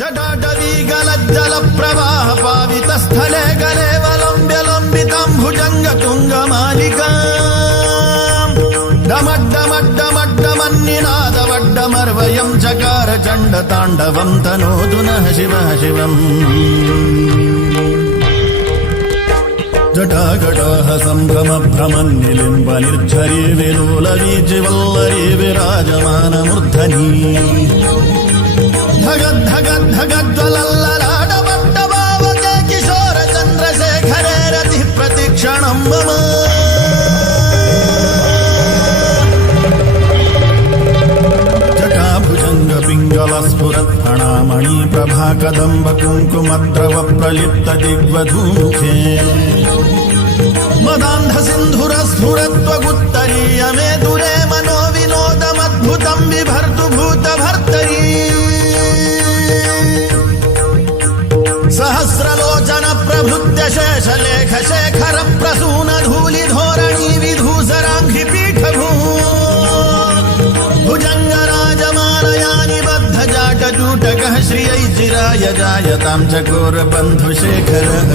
जटाटवीगलज्जलप्रवाह पावितस्थले गलेवलम्ब्यलम्बिताम्भुजङ्गतुङ्गमालिका डमड्डमड्डमड्डमन्निनादवड्डमर्वयं चकार चण्डताण्डवं तनोतु नः शिवः शिवम् जटाकटाह सम्भ्रमभ्रमन्निलिम्ब निर्झरी विलोलवीचिवल्लरी विराजमानमूर्धनी धगद्धगद्धगज्ज्वलल्ललाडमड्डभावके किशोर चन्द्रशेखरे रतिः प्रतिक्षणं मम जटाभुजङ्गपिङ्गलस्फुरत्फणामणि प्रभाकदम्ब कुङ्कुमद्रव प्रलिप्त दिग्वधूमुखे मदान्धसिन्धुरस्फुरत्वगुत्तरीयमे दुरे मनो विनोदमद्भुतं बिभर्तु भूतभर्तरी सहस्रलोचन प्रभृत्य शेषलेख शेखर प्रसून धूलि धोरणी विधूसराङ्घ्रि पीठभू भुजङ्गराजमालयानि बद्ध जाटजूटकः श्रियै चिराय जायतां चकोरबन्धुशेखरः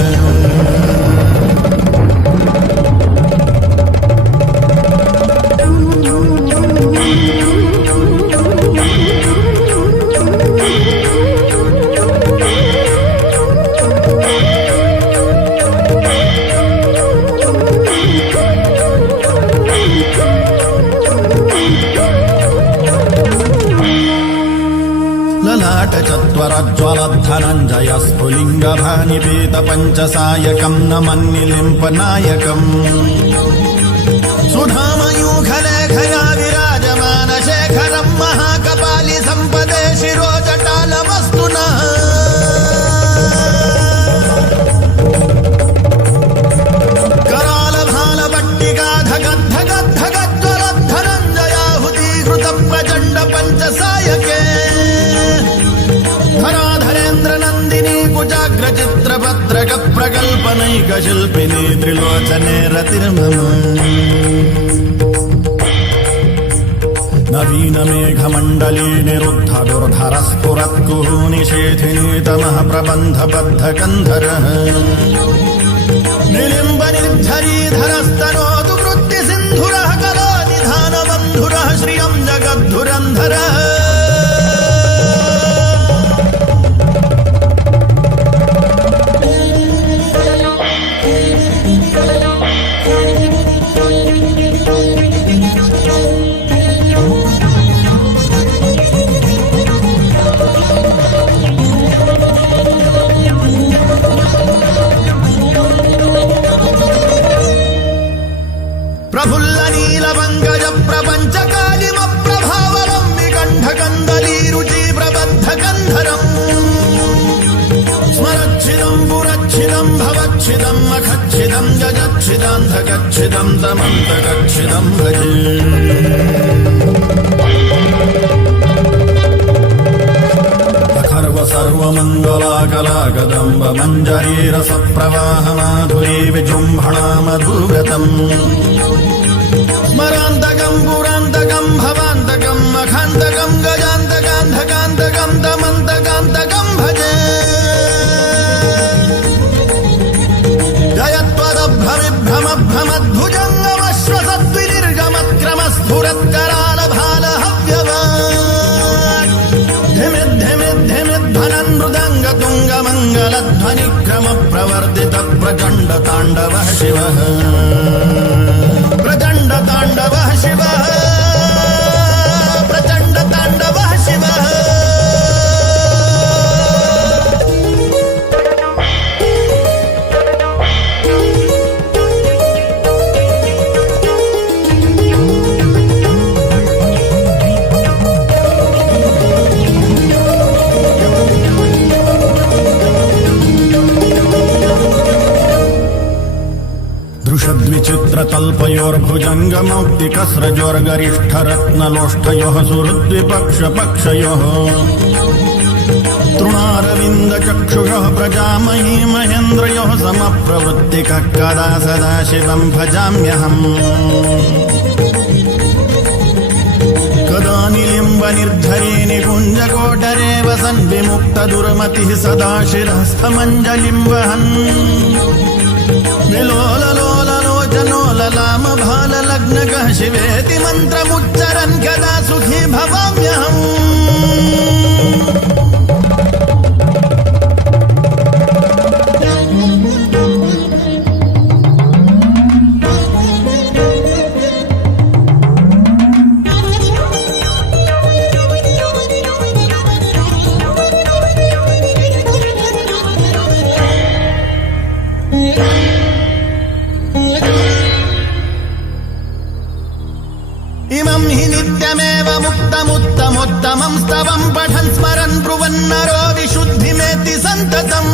ललाटचत्वरज्ज्वलद्धनञ्जय स्फुलिङ्गभानिपेत पञ्चसायकं नमन्निलिम्पनायकम् सुधामयूखलेखया विराजमान शेखरं महाकपालि सम्पदे शिरोजटालमस्तु नः करालभालपट्टिकाधगद्धगद्धगज्ज्वलद्धनञ्जयाहुतीकृत प्रचण्ड पञ्चसायके धराधरेन्द्रनन्दिनी कुजाग्रचित्रपत्रक प्रकल्पनैकशिल्पिनी त्रिलोचने रतिर्मम नवीनमेघमण्डली निरुद्ध दुर्धरस्फुरत्कुहू निषेधिनी तमः प्रबन्धबद्धकन्धरः निलिम्ब निर्झरीधरस्तनोतु वृत्तिसिन्धुरः कलानिधानबन्धुरः श्रियं जगद्धुरन्धरः प्रफुल्ल नीलवङ्गज प्रपञ्चकालिम प्रभावलं विकण्ठकन्दली रुचि प्रबद्धकन्धरम् स्मरच्छिदं पुरच्छिदं भवच्छिदं मखच्छिदं गजच्छिदान्धकच्छिदं तमन्तकच्छिदं भजे अथर्व सर्वमङ्गलाकलाकदम्ब मञ्जरीरसप्रवाह माधुरी विजृम्भणा मधुव्रतम् स्मरान्तकं पुरान्तकं भवान्तकं मखान्तकं गजान्तकान्धकान्तकं दमन्तकान्तकं भजे धिमिद्धनिक्रम प्रवर्तित प्रचण्ड ताण्डवः शिवः प्रचण्ड ताण्डवः शिवः प्रचण्ड ताण्डवः शिवः दृशद्विचित्रतल्पयोर्भुजङ्गमौक्तिकस्रजोर्गरिष्ठरत्नलोष्ठयोः सुहृद्विपक्षपक्षयोः तृणारविन्दचक्षुषः प्रजामही महेन्द्रयोः समप्रवृत्तिकः कदा सदा शिवं भजाम्यहम् कदा निलिम्ब निर्धरे निकुञ्जकोटरे वसन् विमुक्तदुर्मतिः सदा शिरस्थमञ्जलिम् वहन् विलोललोललोचनोललाम भाललग्नकः शिवेति मन्त्रमुच्चरन् कदा सुखी भवाम्यहम् इमं हि नित्यमेव मुक्तमुत्तमोत्तमं स्तवं पठन् स्मरन् ब्रुवन्नरो विशुद्धिमेति सन्ततम्